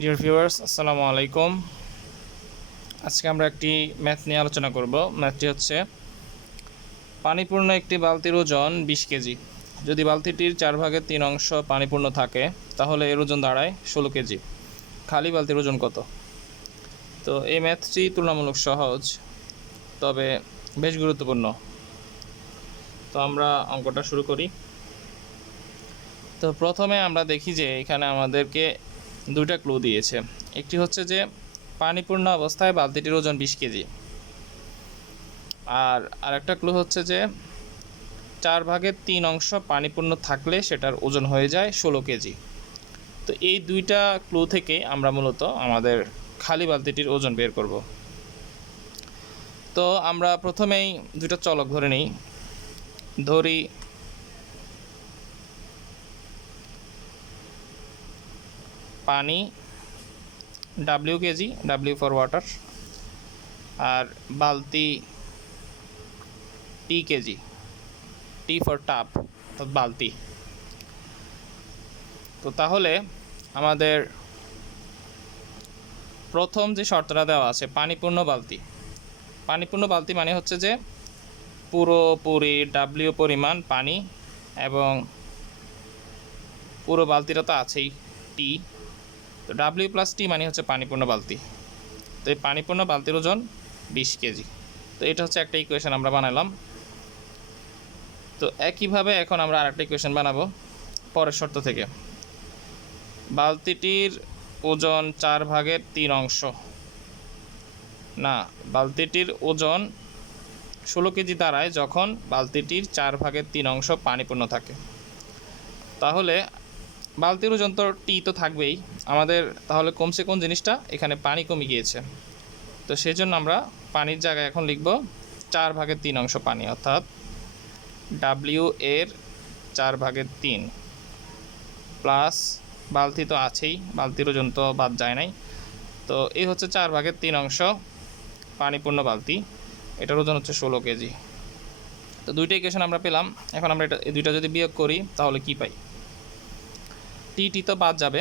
Dear viewers, আসসালামু আলাইকুম। আজকে আমরা একটি ম্যাথ নিয়ে আলোচনা করব। ম্যাথটি হচ্ছে পানিপূর্ণ একটি বালতির ওজন 20 কেজি। যদি বালতিটির 4/3 অংশ পানিপূর্ণ থাকে তাহলে এর ওজন দাঁড়ায় 16 কেজি। খালি বালতির ওজন কত? তো এই ম্যাথটি তুলনামূলক সহজ, তবে বেশ গুরুত্বপূর্ণ। তো আমরা অঙ্কটা শুরু করি। তো প্রথমে আমরা দেখি যে এখানে আমাদেরকে দুইটা ক্লু দিয়েছে। একটি হচ্ছে যে পানিপূর্ণ অবস্থায় বালতিটির ওজন 20 কেজি, আর আরেকটা ক্লু হচ্ছে যে 4/3 অংশ পানিপূর্ণ থাকলে সেটার ওজন হয়ে যায় 16 কেজি। তো এই দুইটা ক্লু থেকে আমরা মূলত আমাদের খালি বালতিটির ওজন বের করব। তো আমরা প্রথমেই দুইটা চলক ধরে নিই। ধরি পানি W KG, W for water, আর বালতি T কেজি, T ফর টাপ অর্থাৎ বালতি। তো তাহলে আমাদের প্রথম যে শর্তটা দেওয়া আছে পানিপূর্ণ বালতি, পানিপূর্ণ বালতি মানে হচ্ছে যে পুরোপুরি W পরিমাণ পানি, এবং পুরো বালতিটা তো আছেই T। তো W প্লাস T মানে হচ্ছে পানিপূর্ণ বালতি। তো এই পানিপূর্ণ বালতির ওজন 20 কেজি। তো এটা হচ্ছে একটা ইকুয়েশন আমরা বানালাম। তো একইভাবে এখন আমরা আরেকটা ইকুয়েশন বানাবো পরের শর্ত থেকে। বালতিটির ওজন 4/3 অংশ, না, বালতিটির ওজন 16 কেজি দাঁড়ায় যখন বালতিটির 4/3 অংশ পানিপূর্ণ থাকে। তাহলে বালতির ওজন তো T তো থাকবেই আমাদের, তাহলে কমছে কোন জিনিসটা? এখানে পানি কমে গিয়েছে। তো সেই জন্য আমরা পানির জায়গায় এখন লিখব 4/3 অংশ পানি, অর্থাৎ W এর 4/3 প্লাস বালতি তো আছেই, বালতির ওজন তো বাদ যায় নাই। তো এই হচ্ছে 4/3 অংশ পানিপূর্ণ বালতি, এটার ওজন হচ্ছে 16 কেজি। তো দুইটা ইকুয়েশন আমরা পেলাম। এখন আমরা এই দুইটা যদি বিয়োগ করি তাহলে কি পাই? টি তো বাদ যাবে,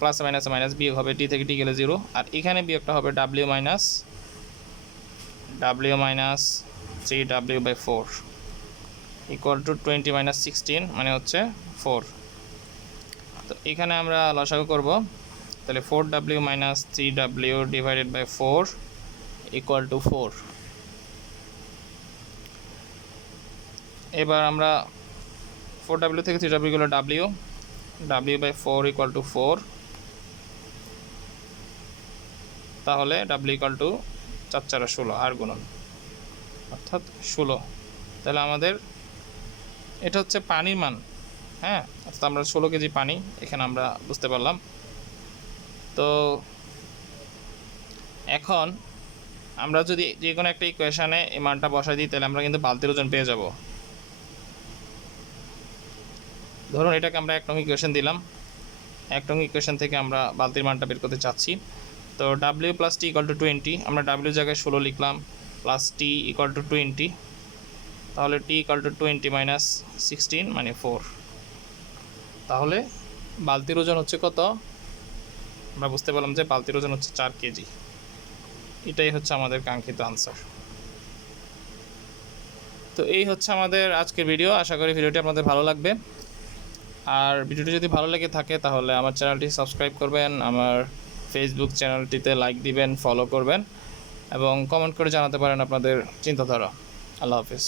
প্লাস মাইনাস মাইনাস বিয়োগ হবে, টি থেকে টি গেলে 0, আর এখানে বিয়োগটা হবে W minus 3W/4 equal to 20 - 16 মানে হচ্ছে 4। তো এখানে আমরা লসাগু করব, তাহলে 4W - 3W / 4 ইকুয়াল টু 4। এবার আমরা 4W থেকে 3W গেল W/4 ইকুয়াল টু 4, তাহলে W ইকুয়াল টু 4 × 16 আর গুণন, অর্থাৎ 16। তাহলে আমাদের এটা হচ্ছে পানির মান, হ্যাঁ, অর্থাৎ আমরা 16 কেজি পানি এখানে আমরা বুঝতে পারলাম। তো এখন আমরা যদি যে কোনো একটা ইকুয়েশানে এই মানটা বসাই দিই তাহলে আমরা কিন্তু বালতির ওজন পেয়ে যাব। ধরুন এটাকে আমরা 1 নং ইকুয়েশন দিলাম, 1 নং ইকুয়েশন থেকে আমরা বালতির মানটা বের করতে চাচ্ছি। তো W plus T equal to 20, আমরা W জায়গায় 16 লিখলাম, প্লাস T ইকুয়াল টু 20, তাহলে T ইকুয়াল টু 20 - 16 মানে 4। তাহলে বালতির ওজন হচ্ছে কত? আমরা বুঝতে পারলাম যে বালতির ওজন হচ্ছে 4 কেজি। এটাই হচ্ছে আমাদের কাঙ্ক্ষিত আনসার। তো এই হচ্ছে আমাদের আজকের ভিডিও। আশা করি ভিডিওটি আপনাদের ভালো লাগবে। আর ভিডিওটি যদি ভালো লেগে থাকে তাহলে আমার চ্যানেলটি সাবস্ক্রাইব করবেন, আমার ফেসবুক চ্যানেলটিতে লাইক দিবেন, ফলো করবেন, এবং কমেন্ট করে জানাতে পারেন আপনাদের চিন্তাধারা। আল্লাহ হাফিজ।